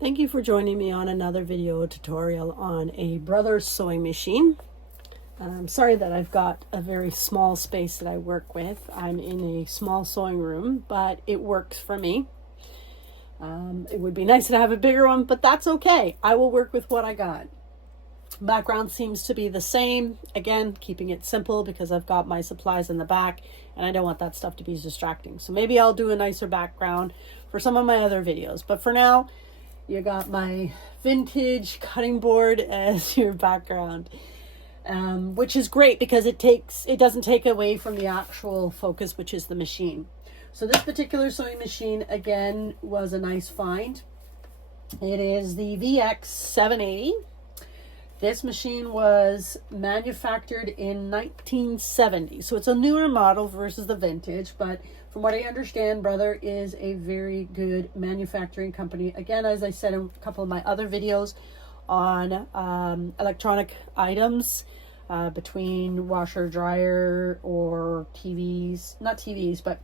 Thank you for joining me on another video tutorial on a Brothers sewing machine. I'm sorry that I've got a very small space that I work with. I'm in a small sewing room, but it works for me. It would be nice to have a bigger one, but that's okay. I will work with what I got. Background seems to be the same. Again, keeping it simple because I've got my supplies in the back and I don't want that stuff to be distracting. So maybe I'll do a nicer background for some of my other videos. But for now, you got my vintage cutting board as your background, which is great because it doesn't take away from the actual focus, which is the machine. So this particular sewing machine, again, was a nice find. It is the VX 780. This machine was manufactured in 1970. So it's a newer model versus the vintage, but from what I understand, Brother is a very good manufacturing company. Again, as I said in a couple of my other videos on electronic items, between washer, dryer, or TVs, not TVs, but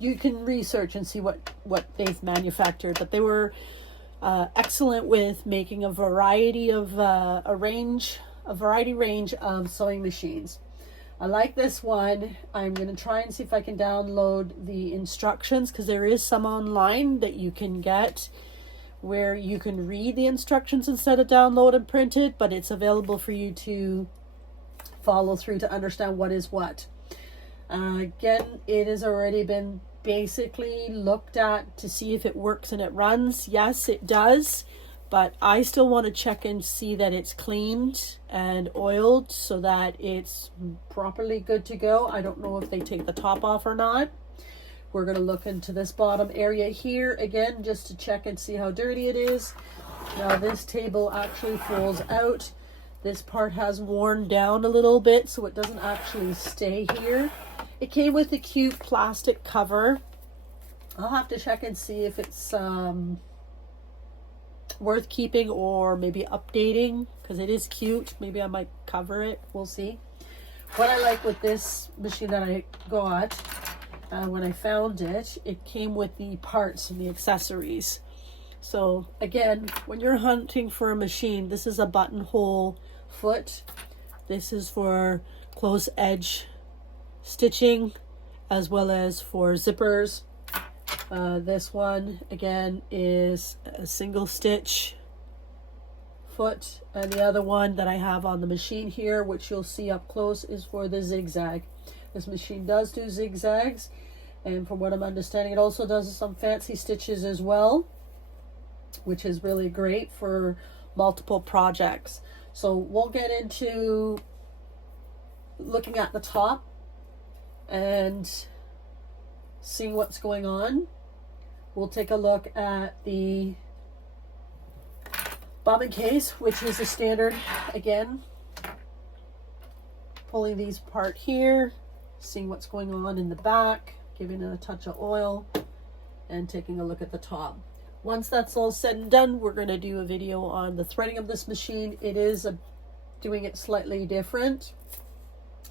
you can research and see what they've manufactured. But they were excellent with making a variety range of sewing machines. I like this one. I'm going to try and see if I can download the instructions, because there is some online that you can get where you can read the instructions instead of download and print it, but it's available for you to follow through to understand what is what. Again, it has already been basically looked at to see if it works and it runs. Yes, it does, but I still want to check and see that it's cleaned and oiled so that it's properly good to go. I don't know if they take the top off or not. We're going to look into this bottom area here again just to check and see how dirty it is. Now this table actually folds out. This part has worn down a little bit, so it doesn't actually stay here. It came with a cute plastic cover. I'll have to check and see if it's worth keeping or maybe updating, because it is cute. Maybe I might cover it. We'll see. What I like with this machine that I got, when I found it, it came with the parts and the accessories. So again, when you're hunting for a machine, this is a buttonhole foot. This is for close edge stitching as well as for zippers. This one again is a single stitch foot, and the other one that I have on the machine here, which you'll see up close, is for the zigzag. This machine does do zigzags, and from what I'm understanding, it also does some fancy stitches as well, which is really great for multiple projects. So we'll get into looking at the top and seeing what's going on. We'll take a look at the bobbin case, which is a standard. Again, pulling these apart here, seeing what's going on in the back, giving it a touch of oil, and taking a look at the top. Once that's all said and done, we're going to do a video on the threading of this machine. It is doing it slightly different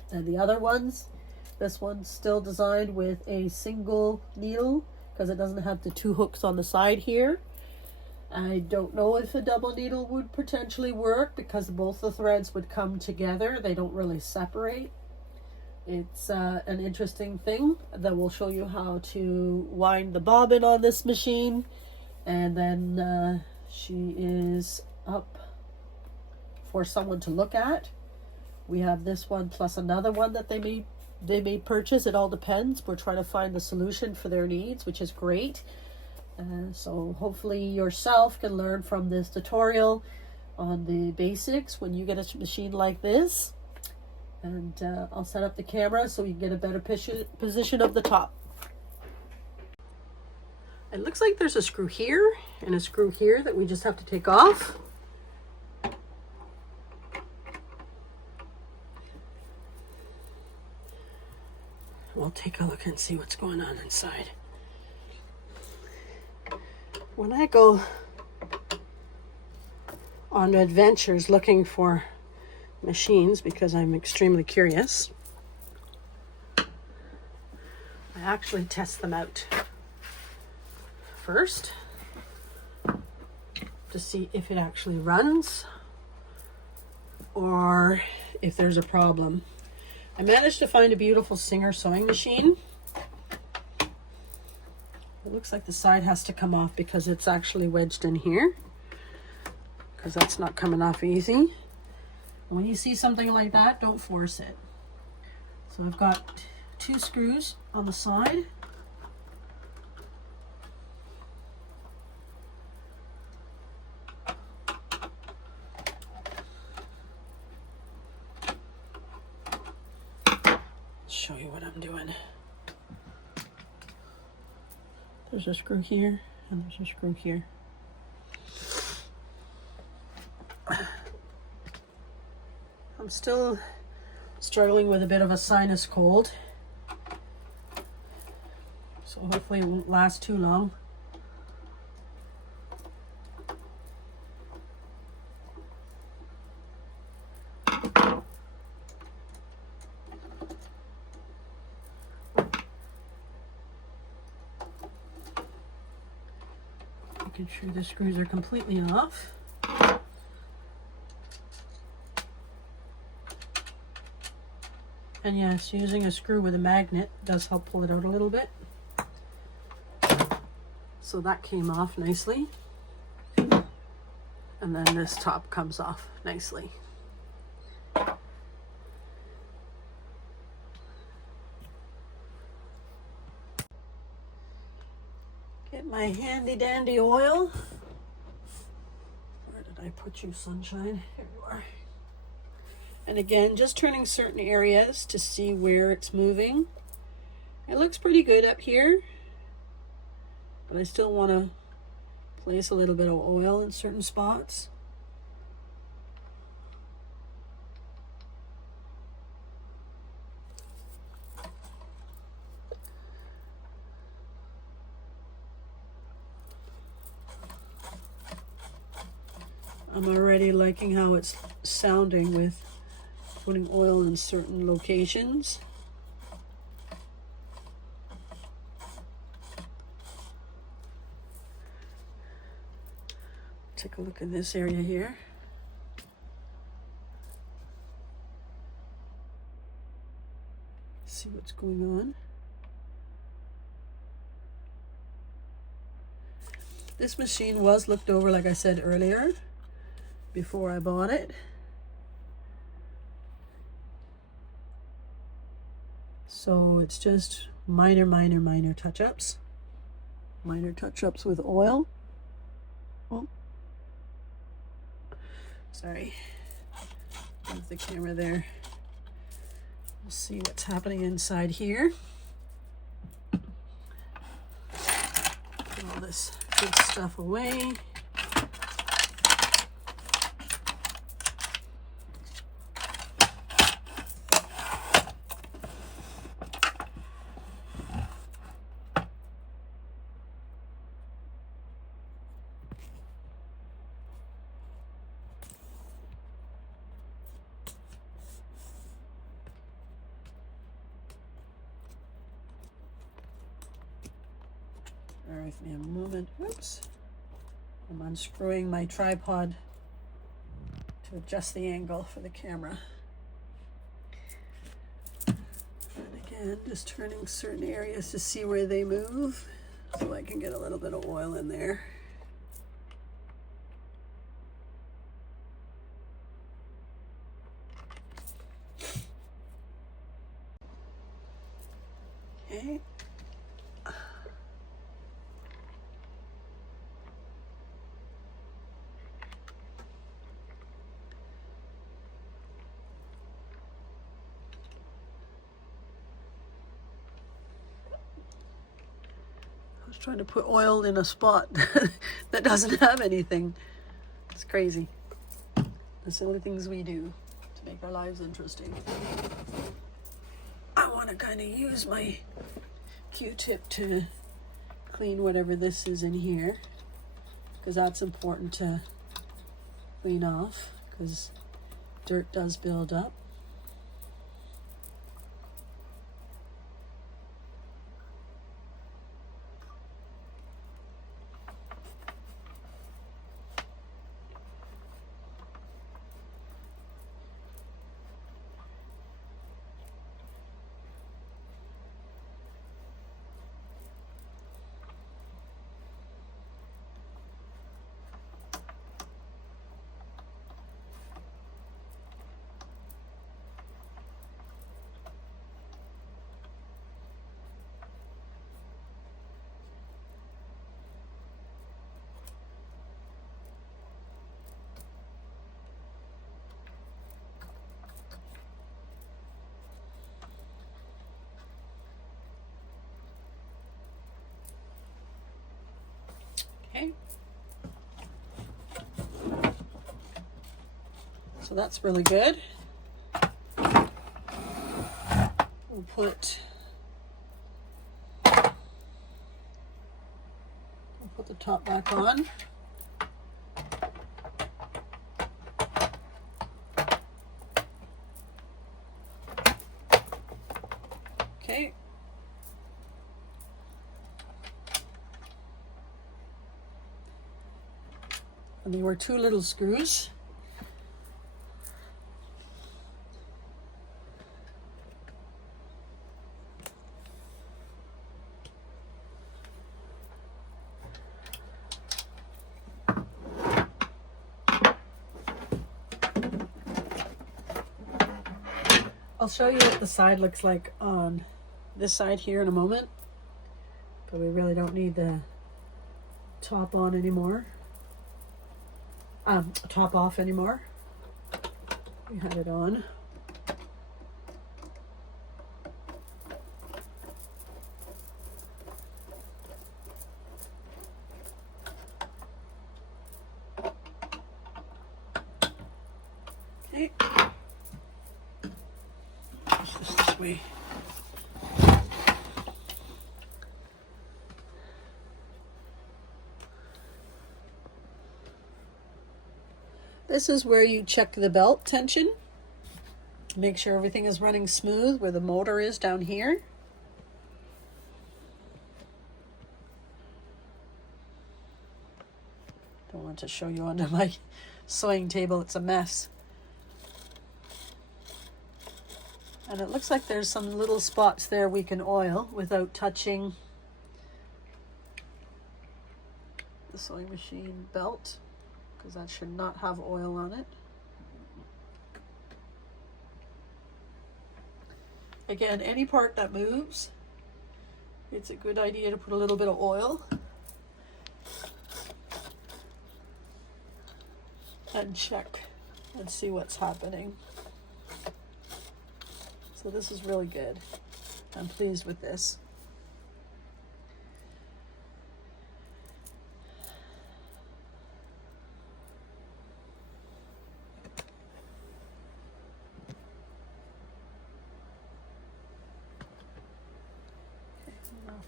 than the other ones. This one's still designed with a single needle because it doesn't have the two hooks on the side here. I don't know if a double needle would potentially work because both the threads would come together. They don't really separate. It's an interesting thing that will show you how to wind the bobbin on this machine. And then she is up for someone to look at. We have this one plus another one that they may purchase. It all depends. We're trying to find the solution for their needs, which is great. So hopefully yourself can learn from this tutorial on the basics when you get a machine like this. And I'll set up the camera so you can get a better position of the top. It looks like there's a screw here and a screw here that we just have to take off. We'll take a look and see what's going on inside. When I go on adventures looking for machines, because I'm extremely curious, I actually test them out first. to see if it actually runs or if there's a problem. I managed to find a beautiful Singer sewing machine. It looks like the side has to come off because it's actually wedged in here, because that's not coming off easy. When you see something like that, don't force it. So I've got 2 screws on the side. Show you what I'm doing. There's a screw here and there's a screw here. I'm still struggling with a bit of a sinus cold, so hopefully it won't last too long. Making sure the screws are completely off. And yes, using a screw with a magnet does help pull it out a little bit. So that came off nicely. And then this top comes off nicely. Get my handy dandy oil. Where did I put you, sunshine? Here you are. And again, just turning certain areas to see where it's moving. It looks pretty good up here, but I still want to place a little bit of oil in certain spots. I'm already liking how it's sounding with putting oil in certain locations. Take a look at this area here. See what's going on. This machine was looked over, like I said earlier, before I bought it. So it's just minor touch-ups. Minor touch-ups with oil. Oh, sorry. Move the camera there. We'll see what's happening inside here. Put all this good stuff away. Bear with me a moment. Oops. I'm unscrewing my tripod to adjust the angle for the camera. And again, just turning certain areas to see where they move so I can get a little bit of oil in there. Okay. Trying to put oil in a spot that doesn't have anything. It's crazy. The silly things we do to make our lives interesting. I want to kind of use my Q-tip to clean whatever this is in here, because that's important to clean off, because dirt does build up. Okay. So that's really good. We'll put the top back on. Okay. And there were 2 little screws. I'll show you what the side looks like on this side here in a moment, but we really don't need the top on anymore. Top off anymore. We had it on. Okay. This way. This is where you check the belt tension. Make sure everything is running smooth where the motor is down here. Don't want to show you under my sewing table, it's a mess. And it looks like there's some little spots there we can oil without touching the sewing machine belt, because that should not have oil on it. Again, any part that moves, it's a good idea to put a little bit of oil and check and see what's happening. So this is really good. I'm pleased with this.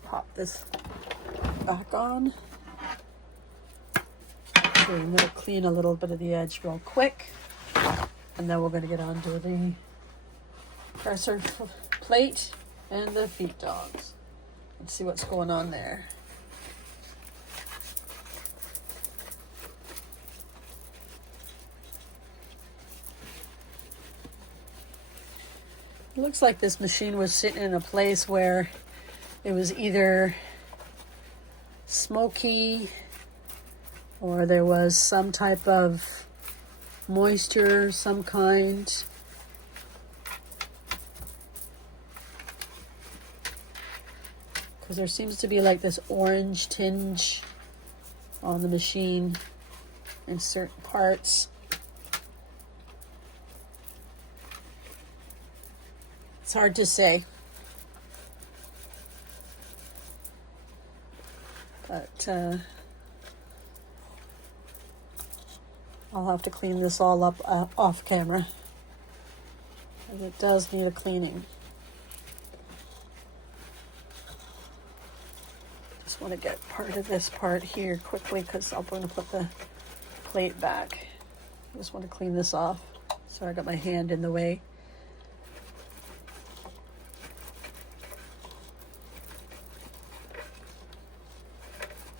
Pop this back on. So I'm going to clean a little bit of the edge real quick, and then we're going to get on to the presser plate and the feet dogs. Let's see what's going on there. It looks like this machine was sitting in a place where it was either smoky or there was some type of moisture, some kind. Because there seems to be like this orange tinge on the machine in certain parts. It's hard to say. But I'll have to clean this all up off camera, because it does need a cleaning. Just want to get part of this part here quickly, because I'm going to put the plate back. I just want to clean this off. Sorry, I got my hand in the way.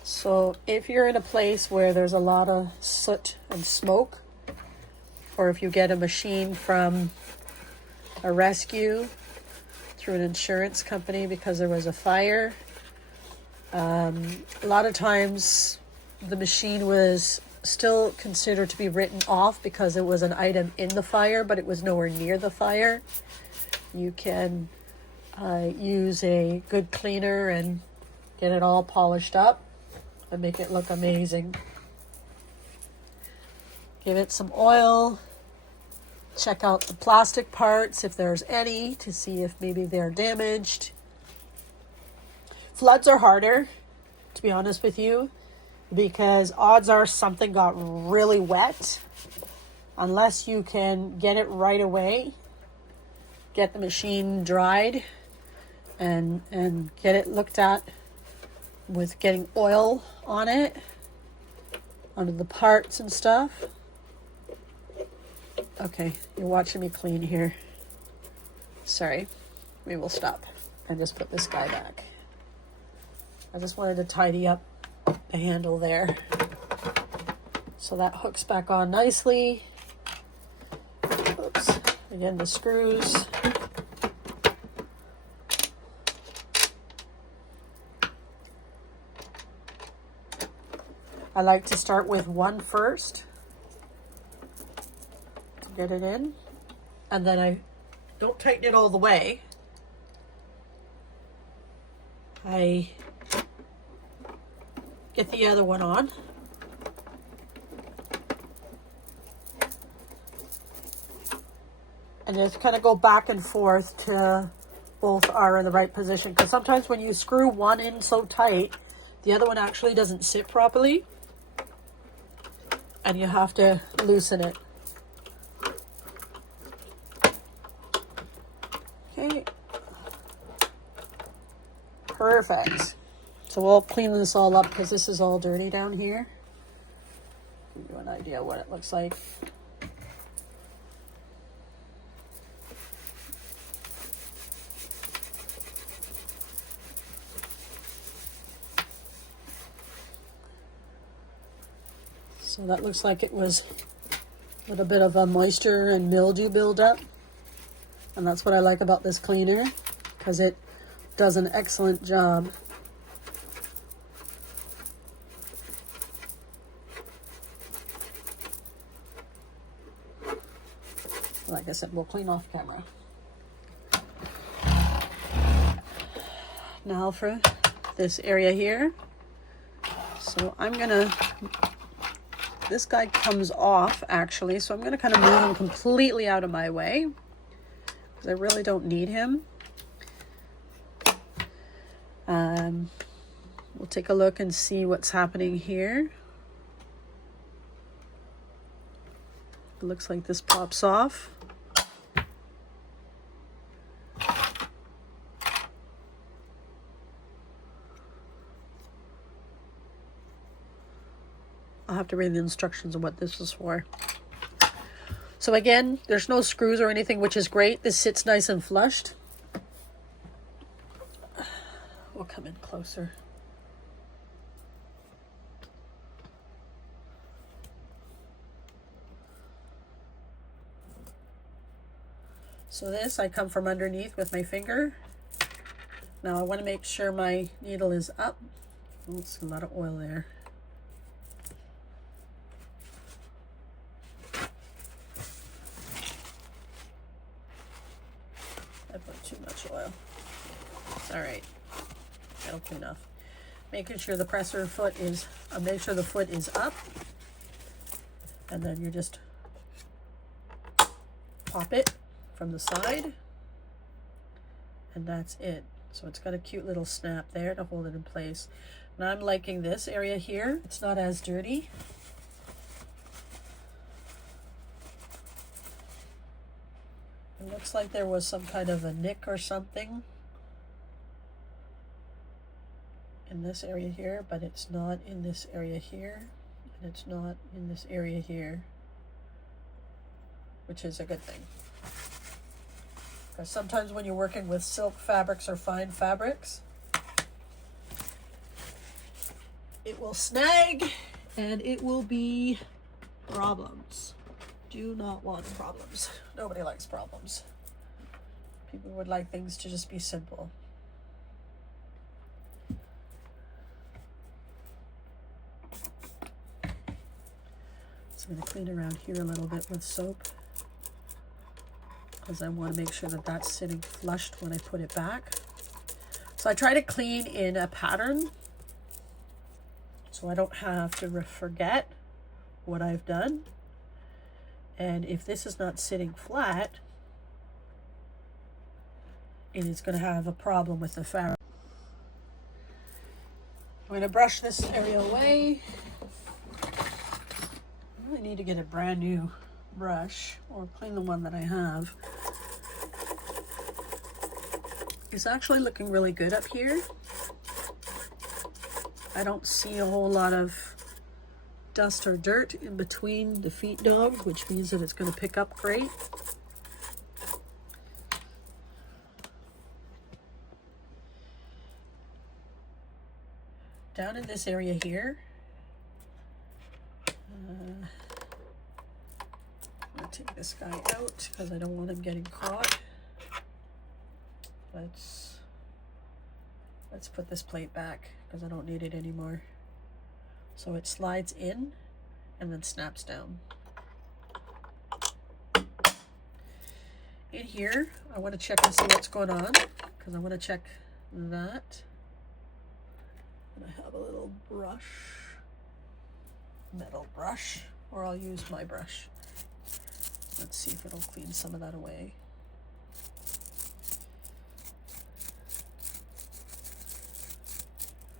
So if you're in a place where there's a lot of soot and smoke, or if you get a machine from a rescue through an insurance company because there was a fire, a lot of times the machine was still considered to be written off because it was an item in the fire, but it was nowhere near the fire. You can use a good cleaner and get it all polished up and make it look amazing. Give it some oil. Check out the plastic parts if there's any, to see if maybe they're damaged. Floods are harder, to be honest with you. because odds are something got really wet. Unless you can get it right away, get the machine dried and get it looked at with getting oil on it, under the parts and stuff. Okay, you're watching me clean here. Sorry, we will stop and just put this guy back. I just wanted to tidy up the handle there. So that hooks back on nicely. Oops, again, the screws. I like to start with one first to get it in, and then I don't tighten it all the way. I get the other one on. And just kind of go back and forth till both are in the right position. Because sometimes when you screw one in so tight, the other one actually doesn't sit properly. And you have to loosen it. Okay. Perfect. So we'll clean this all up because this is all dirty down here. Give you an idea what it looks like. So that looks like it was a little bit of a moisture and mildew buildup. And that's what I like about this cleaner, because it does an excellent job. Like I said, we'll clean off camera. Now for this area here. So I'm gonna, this guy comes off actually, so I'm gonna kind of move him completely out of my way because I really don't need him. We'll take a look and see what's happening here. It looks like this pops off. I'll have to read the instructions on what this is for. So again, there's no screws or anything, which is great. This sits nice and flushed. We'll come in closer. So this, I come from underneath with my finger. Now I want to make sure my needle is up. Oh, it's a lot of oil there. I put too much oil. It's all right. That'll clean off. Making sure the presser foot is, make sure the foot is up. And then you just pop it from the side. And that's it. So it's got a cute little snap there to hold it in place. Now I'm liking this area here. It's not as dirty. It looks like there was some kind of a nick or something in this area here, but it's not in this area here, and it's not in this area here, which is a good thing. Because sometimes when you're working with silk fabrics or fine fabrics, it will snag and it will be problems. Do not want problems. Nobody likes problems. People would like things to just be simple. So I'm going to clean around here a little bit with soap, because I want to make sure that that's sitting flushed when I put it back. So I try to clean in a pattern so I don't have to forget what I've done. And if this is not sitting flat, it is going to have a problem with the fabric. I'm going to brush this area away. need to get a brand new brush or clean the one that I have. It's actually looking really good up here. I don't see a whole lot of dust or dirt in between the feet dog, which means that it's going to pick up great. Down in this area here, I'm going to take this guy out because I don't want him getting caught. Let's put this plate back because I don't need it anymore. So it slides in and then snaps down. In here, I want to check and see what's going on because I want to check that. And I have a little brush, metal brush, or I'll use my brush. Let's see if it'll clean some of that away.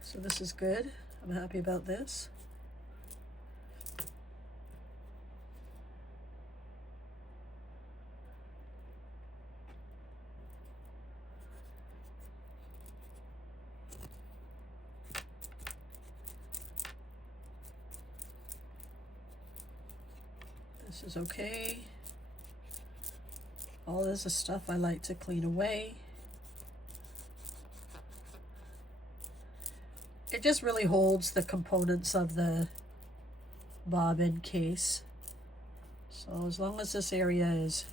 So this is good. I'm happy about this. This is okay. All this is stuff I like to clean away. It just really holds the components of the bobbin case. So as long as this area is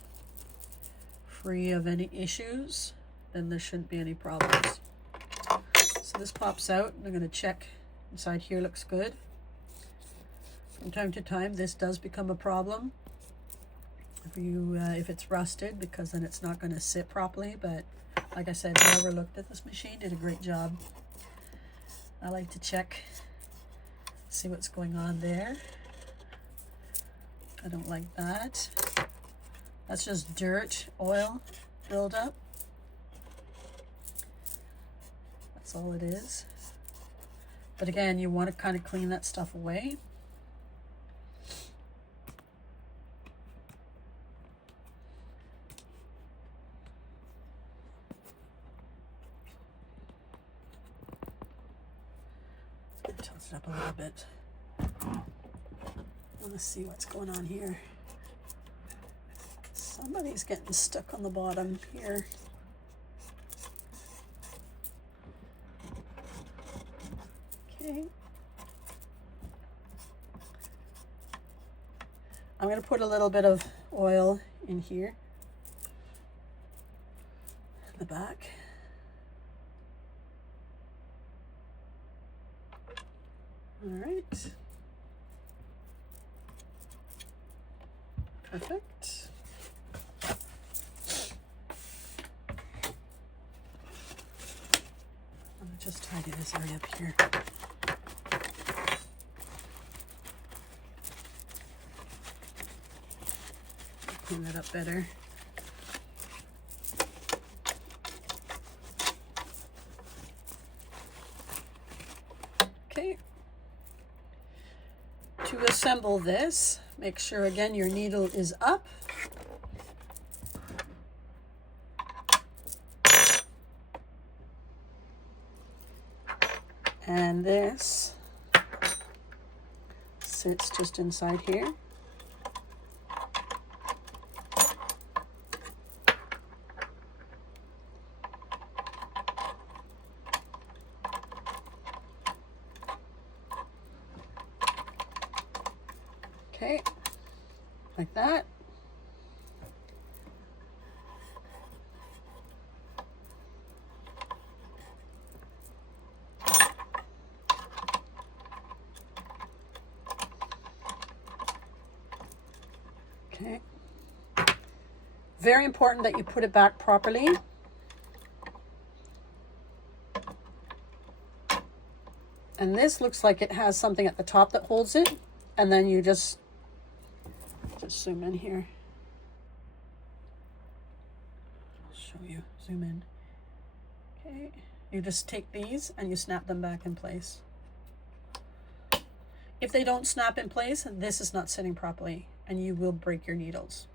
free of any issues, then there shouldn't be any problems. So this pops out, and I'm going to check inside here. Looks good. From time to time, this does become a problem if it's rusted, because then it's not going to sit properly. But like I said, whoever looked at this machine did a great job. I like to check, see what's going on there. I don't like that. That's just dirt, oil buildup. That's all it is. But again, you want to kind of clean that stuff away. Toss it up a little bit. I want to see what's going on here. Somebody's getting stuck on the bottom here. Okay. I'm going to put a little bit of oil in here, in the back. All right. Perfect. I'm gonna just tidy this area up here. Clean that up better. Okay. To assemble this, make sure again your needle is up. And this sits just inside here. Okay, like that. Okay. Very important that you put it back properly. And this looks like it has something at the top that holds it, and then you just zoom in here. I'll show you, zoom in. Okay, you just take these and you snap them back in place. if they don't snap in place, this is not sitting properly and you will break your needles.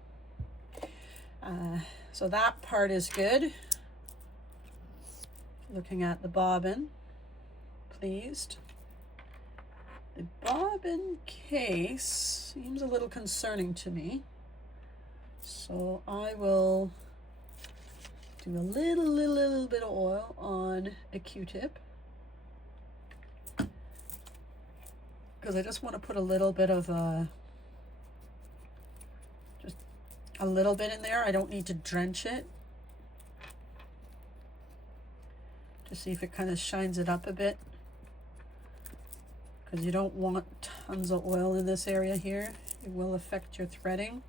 So that part is good. Looking at the bobbin, pleased. The bobbin case seems a little concerning to me. So I will do a little bit of oil on a Q-tip, because I just want to put a little bit of just a little bit in there. I don't need to drench it. To see if it kind of shines it up a bit, because you don't want tons of oil in this area here. It will affect your threading.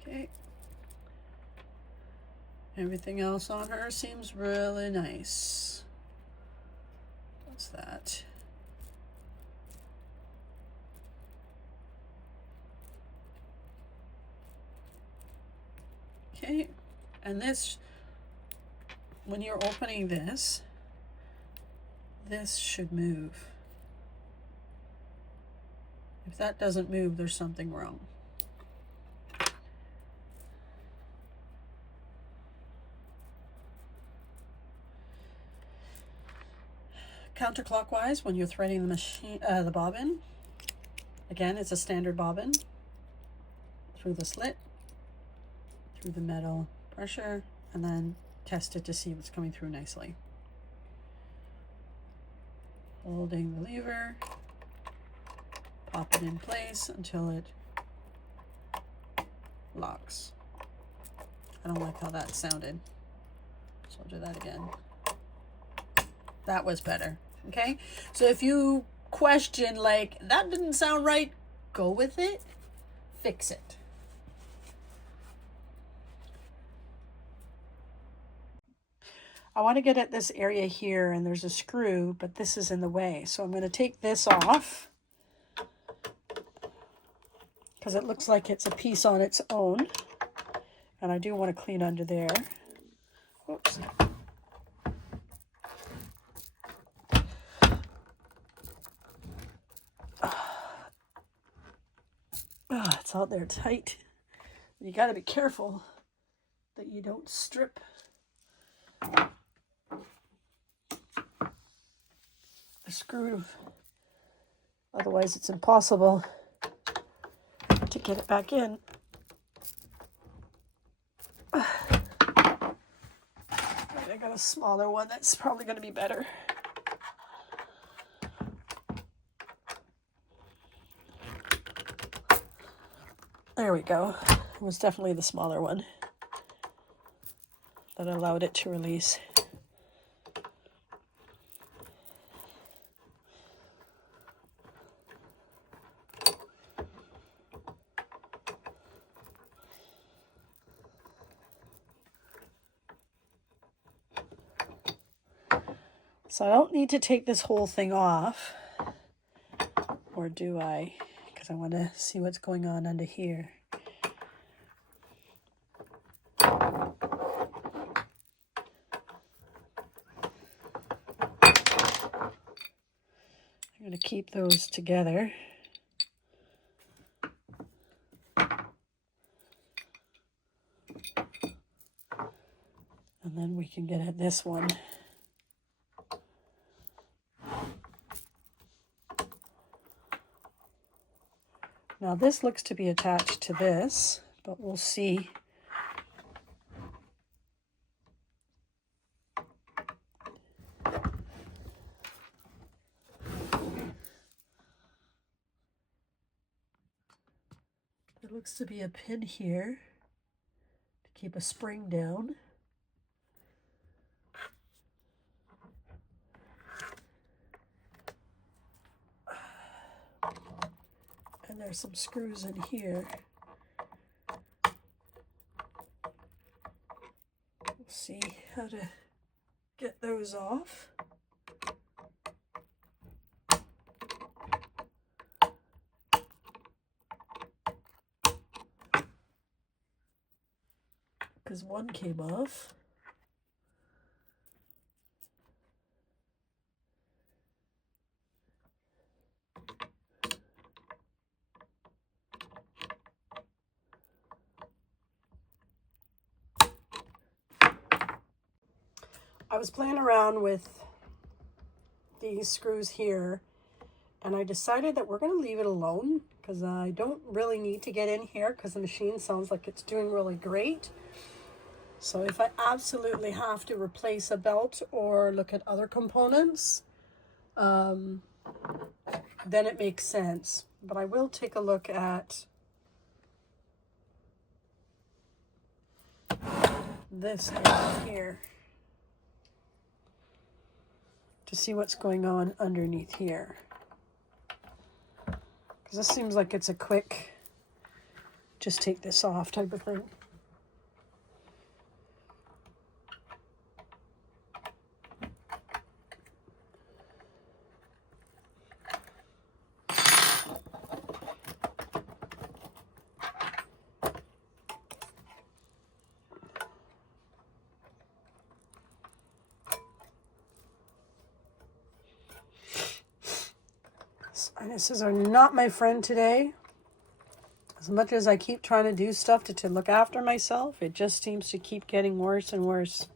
Okay. Everything else on her seems really nice. What's that? Okay, and this, when you're opening this, this should move. If that doesn't move, there's something wrong. Counterclockwise, when you're threading the machine, the bobbin, again, it's a standard bobbin, through the slit, through the metal pressure, and then test it to see what's coming through nicely. Holding the lever, pop it in place until it locks. I don't like how that sounded, so I'll do that again. That was better. Okay, so if you question, like, that didn't sound right, go with it, fix it. I want to get at this area here, and there's a screw, but this is in the way. So I'm going to take this off, because it looks like it's a piece on its own. And I do want to clean under there. Oops. Oh, it's out there tight. You got to be careful that you don't strip the screw, otherwise it's impossible to get it back in. I got a smaller one that's probably going to be better. There we go. It was definitely the smaller one that allowed it to release. So I don't need to take this whole thing off, or do I? Because I want to see what's going on under here. I'm going to keep those together. And then we can get at this one. Now this looks to be attached to this, but we'll see. There looks to be a pin here to keep a spring down. And there's some screws in here. We'll see how to get those off. Because one came off. I was playing around with these screws here, and I decided that we're going to leave it alone because I don't really need to get in here because the machine sounds like it's doing really great. So if I absolutely have to replace a belt or look at other components, then it makes sense. But I will take a look at this here to see what's going on underneath here. Because this seems like it's a quick, just take this off type of thing. Sinuses are not my friend today. As much as I keep trying to do stuff to look after myself, it just seems to keep getting worse and worse.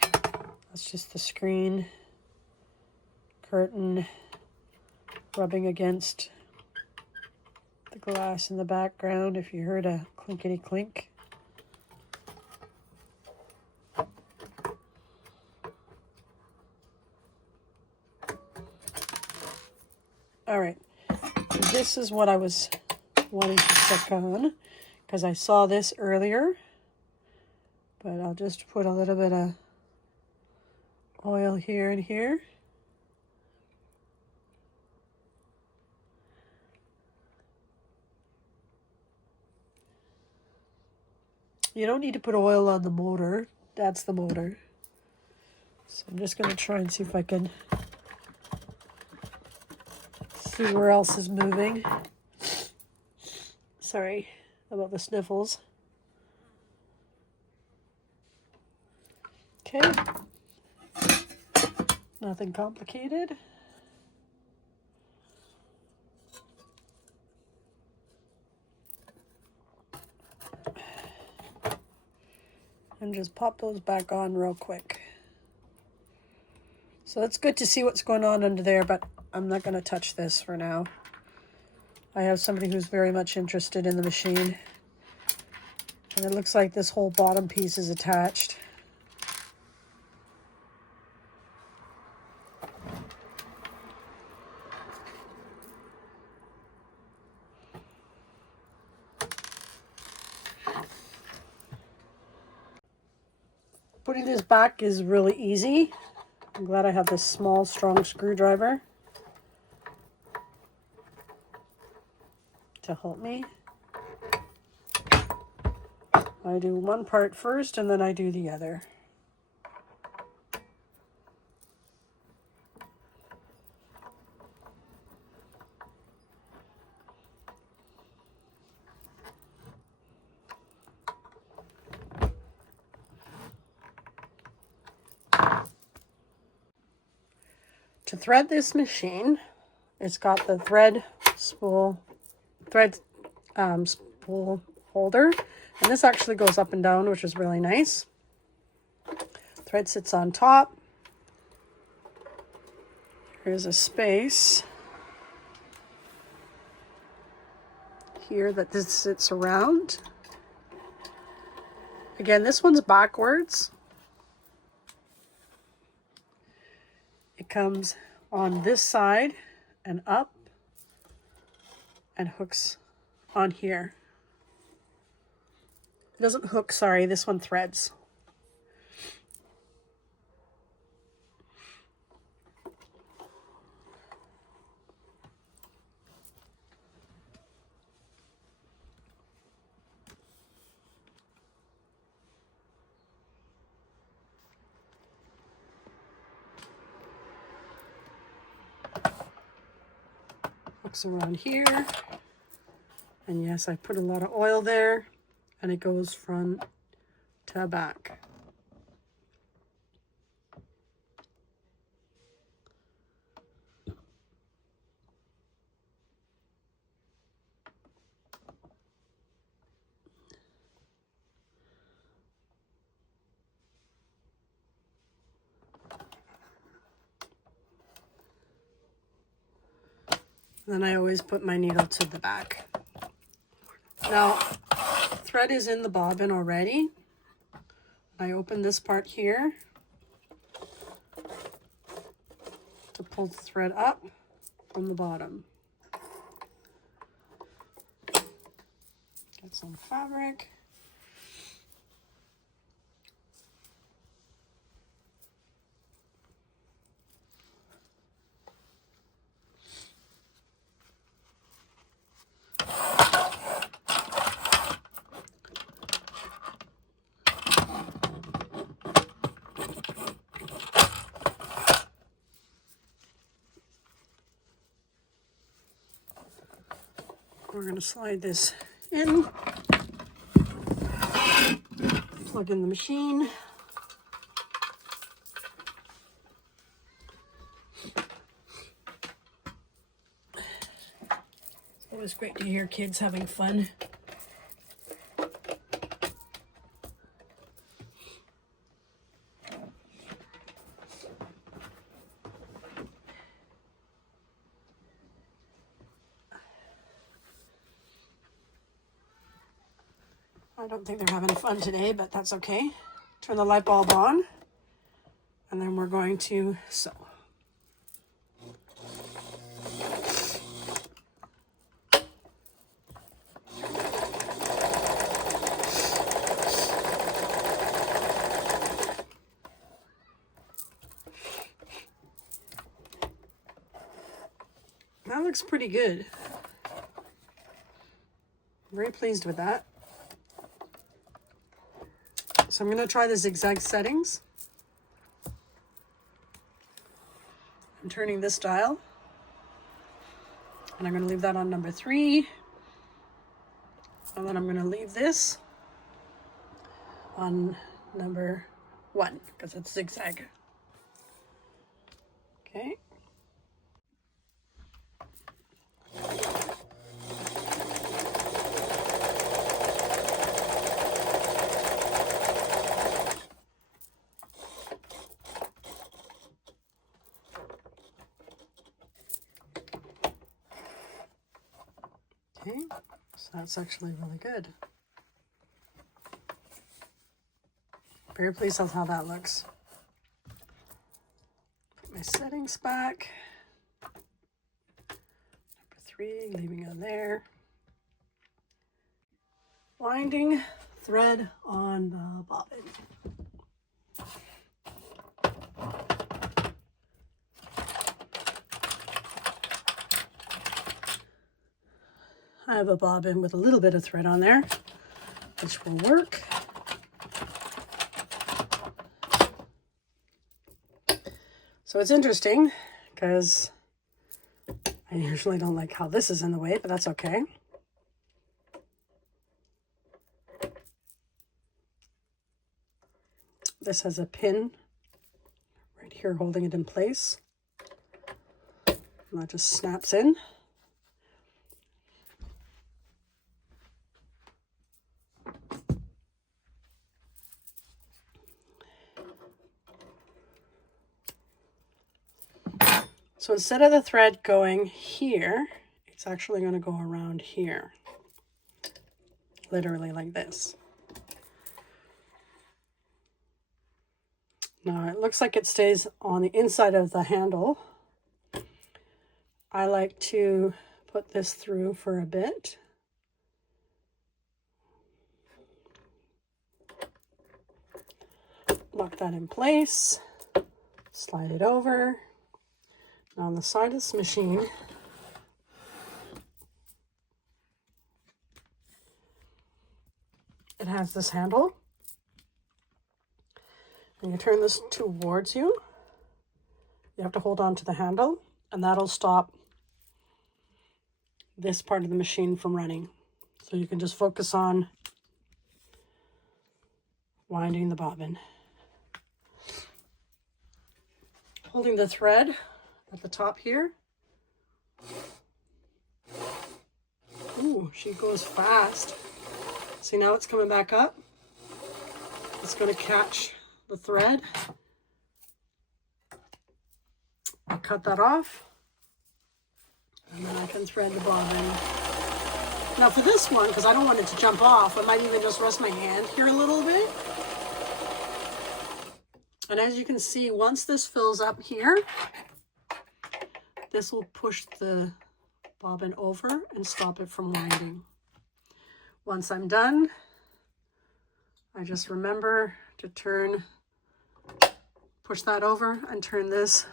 That's just the screen, curtain rubbing against the glass in the background if you heard a clinkety clink. All right, this is what I was wanting to stick on because I saw this earlier, but I'll just put a little bit of oil here and here. You don't need to put oil on the motor. That's the motor. So I'm just going to try and see if I can see where else is moving. Sorry about the sniffles. Okay. Nothing complicated. And just pop those back on real quick. So it's good to see what's going on under there, but I'm not going to touch this for now. I have somebody who's very much interested in the machine. And it looks like this whole bottom piece is attached. Putting this back is really easy. I'm glad I have this small, strong screwdriver to help me. I do one part first and then I do the other. To thread this machine, it's got the spool holder, and this actually goes up and down, which is really nice. Thread sits on top. Here's a space here that this sits around. Again, this one's backwards. It comes on this side and up and hooks on here. It doesn't hook, sorry, this one threads. Hooks around here. And yes, I put a lot of oil there, and it goes front to back. Then I always put my needle to the back. Now, thread is in the bobbin already. I open this part here to pull the thread up from the bottom. Get some fabric. We're going to slide this in, plug in the machine. It's always great to hear kids having fun. I don't think they're having fun today, but that's okay. Turn the light bulb on, and then we're going to sew. That looks pretty good. I'm very pleased with that. So I'm going to try the zigzag settings. I'm turning this dial, and I'm going to leave that on number 3. And then I'm going to leave this on number 1 because it's zigzag. Okay. Okay, so that's actually really good. Very pleased with how that looks. Put my settings back. Number 3, leaving it there. Winding thread on the bobbin. I have a bobbin with a little bit of thread on there, which will work. So it's interesting because I usually don't like how this is in the way, but that's okay. This has a pin right here holding it in place. And that just snaps in. So instead of the thread going here, it's actually going to go around here. Literally like this. Now it looks like it stays on the inside of the handle. I like to put this through for a bit. Lock that in place. Slide it over. Now on the side of this machine, it has this handle. When you turn this towards you, you have to hold on to the handle, and that'll stop this part of the machine from running. So you can just focus on winding the bobbin. Holding the thread at the top here. Ooh, she goes fast. See, now it's coming back up. It's going to catch the thread. I'll cut that off. And then I can thread the bobbin. Now for this one, because I don't want it to jump off, I might even just rest my hand here a little bit. And as you can see, once this fills up here, this will push the bobbin over and stop it from winding. Once I'm done, I just remember to push that over and turn this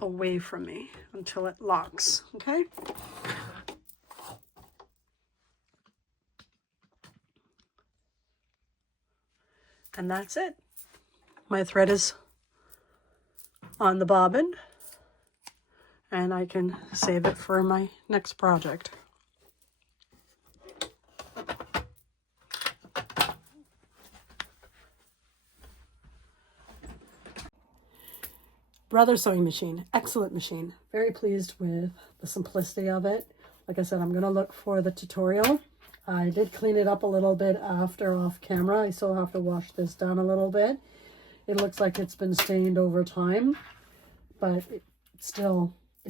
away from me until it locks, okay? And that's it. My thread is on the bobbin, and I can save it for my next project. Brother sewing machine, excellent machine. Very pleased with the simplicity of it. Like I said, I'm gonna look for the tutorial. I did clean it up a little bit after off camera. I still have to wash this down a little bit. It looks like it's been stained over time, but it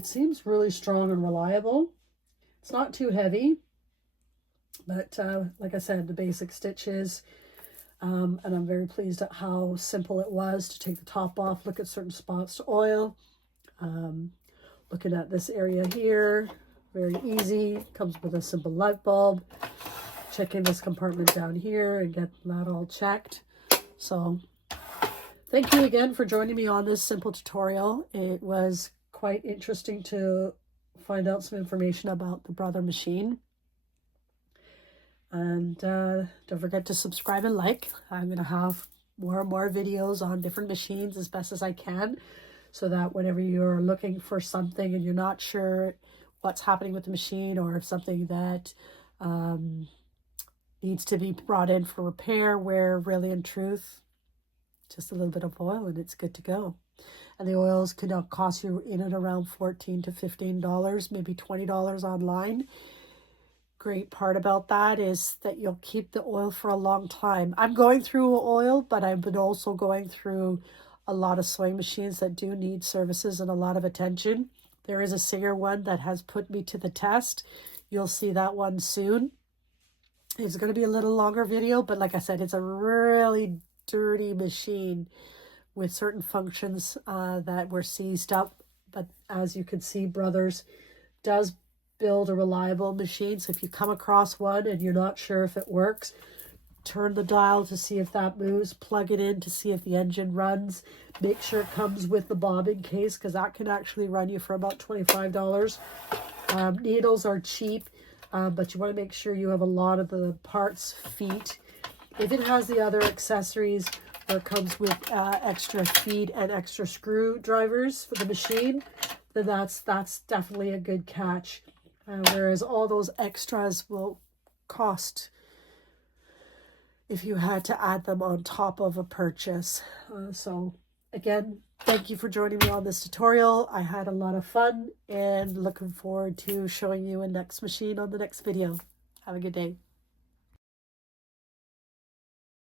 seems really strong and reliable. It's not too heavy, but like I said, the basic stitches, and I'm very pleased at how simple it was to take the top off, look at certain spots to oil. Looking at this area here, very easy. Comes with a simple light bulb. Checking this compartment down here and get that all checked. So thank you again for joining me on this simple tutorial. It was quite interesting to find out some information about the Brother machine. And don't forget to subscribe and like. I'm going to have more and more videos on different machines as best as I can, so that whenever you're looking for something and you're not sure what's happening with the machine, or if something that needs to be brought in for repair, where really in truth, just a little bit of oil and it's good to go. And the oils could cost you in and around $14 to $15, maybe $20 online. Great part about that is that you'll keep the oil for a long time. I'm going through oil, but I've been also going through a lot of sewing machines that do need services and a lot of attention. There is a Singer one that has put me to the test. You'll see that one soon. It's going to be a little longer video, but like I said, it's a really dirty machine with certain functions that were seized up. But as you can see, Brothers does build a reliable machine. So if you come across one and you're not sure if it works, turn the dial to see if that moves, plug it in to see if the engine runs. Make sure it comes with the bobbin case, because that can actually run you for about $25. Needles are cheap, but you want to make sure you have a lot of the parts, feet. If it has the other accessories where it comes with extra feet and extra screwdrivers for the machine, then that's definitely a good catch. Whereas all those extras will cost if you had to add them on top of a purchase. So again, thank you for joining me on this tutorial. I had a lot of fun and looking forward to showing you a next machine on the next video. Have a good day.